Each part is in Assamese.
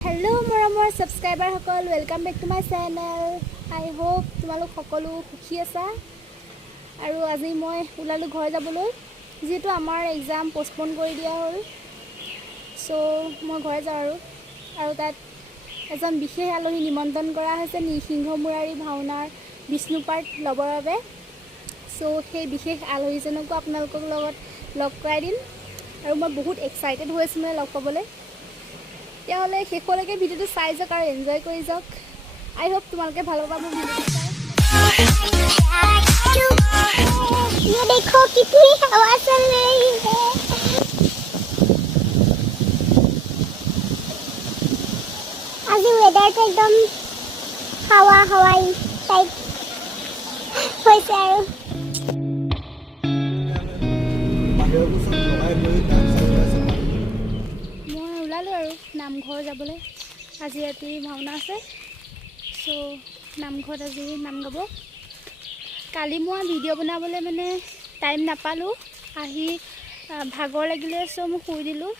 Hello মৰমৰ সাবস্ক্ৰাইবাৰ সকল welcome back to my channel I hope তোমালোক সকলো খুশি আছা আৰু আজি মই ওলালো ঘৰ যাবলৈ যেটো আমাৰ এক্সাম পোষ্টপোন কৰি দিয়া হ'ল সো মই ঘৰ যাওঁ আৰু তাত এজন বিশেষ আলহী নিমন্ত্ৰণ কৰা হৈছে নিসিংহ মুৰাৰী ভাওনাৰ বিষ্ণু পাঠ লবৰ বাবে সো সেই বিশেষ আলহীজনকো আপোনালোকৰ লগত লগ কৰাই দিম আৰু মই বহুত এক্সাইটেড হৈ আছো মানে লগ পাবলৈ তেতিয়াহ'লে শেষলৈকে ভিডিঅ'টো চাই যাওক আৰু এনজয় কৰি যাওক আই হোপ তোমালোকে ভাল পাবা মোৰ ভিডিঅ'টো চাই ये देखो कितनी हवा चल रही है आज वेदर तो एकदम हवा हवाई टाइप হৈছে আৰু নামঘৰ যাবলৈ আজি ৰাতি ভাওনা আছে সো নামঘৰত আজি নাম গাব কালি মই ভিডিঅ' বনাবলৈ মানে টাইম নাপালোঁ আহি ভাগৰ লাগিলে সো মই শুই দিলোঁ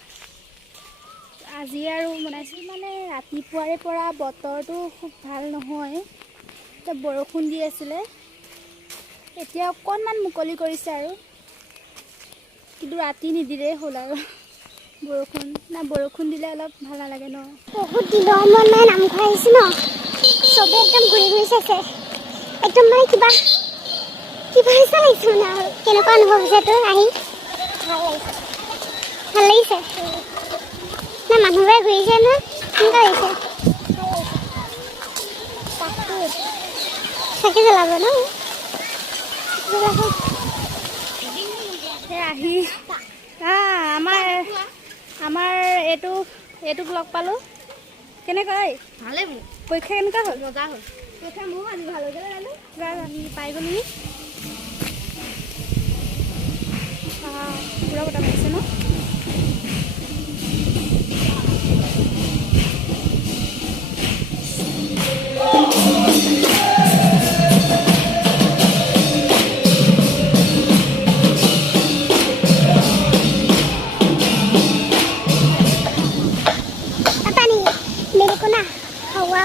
আজি আৰু বনাইছোঁ মানে ৰাতিপুৱাৰে পৰা বতৰটো খুব ভাল নহয় এতিয়া বৰষুণ দি আছিলে এতিয়া অকণমান মুকলি কৰিছে আৰু কিন্তু ৰাতি নিদিলেই হ'ল আৰু বৰষুণ দিলে অলপ ভাল নালাগে ন বহুত দিনৰ মন মানে নামঘৰ আহিছোঁ ন চবে একদম ঘূৰি ঘূৰি চাইছে একদম মানে কিবা ইচ্ছা লাগিছে মানে আৰু কেনেকুৱা অনুভৱ হৈছে তোৰ আহি ভাল লাগিছে না মানুহবোৰে ঘূৰিছে ন কেনেকুৱা লাগিছে চাকি জ্বলাব ন আহি আমাৰ এইটোক লগ পালোঁ কেনেকুৱা ভালে পৰীক্ষা কেনেকুৱা হ'ল মজা হ'ল পৰীক্ষা মোৰ আজি ভাল হৈ গ'লে জানো আমি পাই গ'লো পুৰা কথা পাইছে ন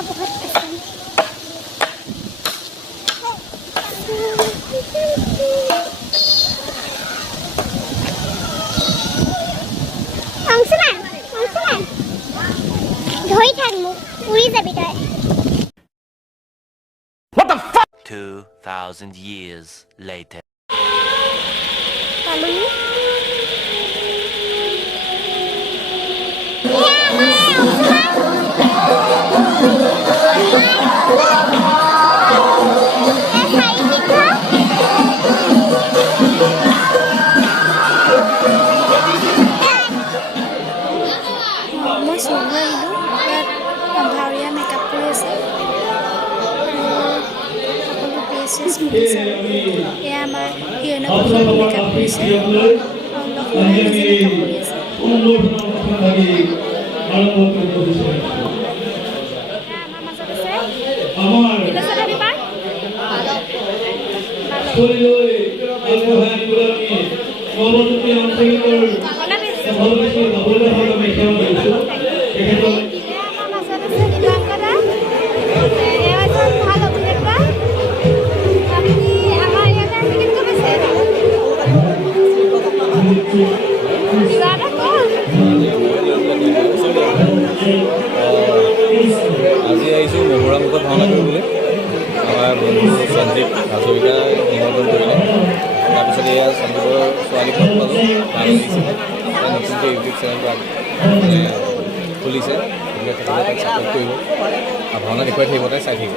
बहुत पसंद अंशुमान ধৰি থাক মোক উৰি যাবি তই What the fuck 2000 years later পালুনি মই চোৱা আহিলোঁ ইয়াত ভাৱৰীয়া মেকআপ কৰি আছে সকলো ড্ৰেছ পিন্ধিছে এয়া আমাৰ হিৰণক মেকআপ কৰিছে লক্ষ্মণে নিজে মেকআপ কৰি আছে আমাৰ মাজত আছে আজি আহিছোঁ মহুৰা মুখত ভাওনা কৰিবলৈ আমাৰ বন্ধু সঞ্জীৱ হাজৰিকা নিমন্ত্ৰণ কৰিলে তাৰপিছত এয়া সঞ্জীৱৰ ছোৱালীক লগ পালোঁ ভাল লাগিছিলে নতুনকৈ ইউটিউব চেনেলটো খুলিছে গতিকে তাক ছাপোৰ্ট কৰিব আৰু ভাওনা দেখুৱাই থাকিব তাই চাই থাকিব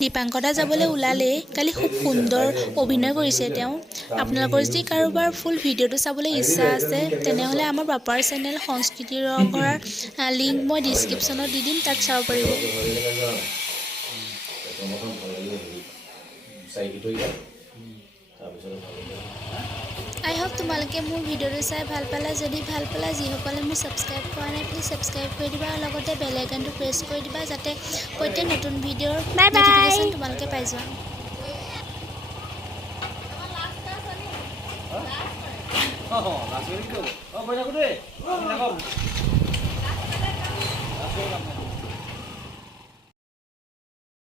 দীপাংকদা যাবলৈ ওলালেই কালি খুব সুন্দৰ অভিনয় কৰিছে তেওঁ আপোনালোকৰ যদি কাৰোবাৰ ফুল ভিডিঅ'টো চাবলৈ ইচ্ছা আছে তেনেহ'লে আমাৰ পাপাৰ চেনেল সংস্কৃতিৰ ৰংঘৰৰ লিংক মই ডিছক্ৰিপশ্যনত দি দিম তাত চাব পাৰিব আই হোপ তোমালোকে মোৰ ভিডিঅ'টো চাই ভাল পালা যদি ভাল পালা যিসকলে মোক ছাবস্ক্ৰাইব কৰা নাই প্লিজ ছাবস্ক্ৰাইব কৰি দিবা আৰু লগতে বেল আইকনটো প্ৰেছ কৰি দিবা যাতে প্ৰত্যেক নতুন ভিডিঅ'ৰ ন'টিফিকেশ্যন তোমালোকে পাই যোৱা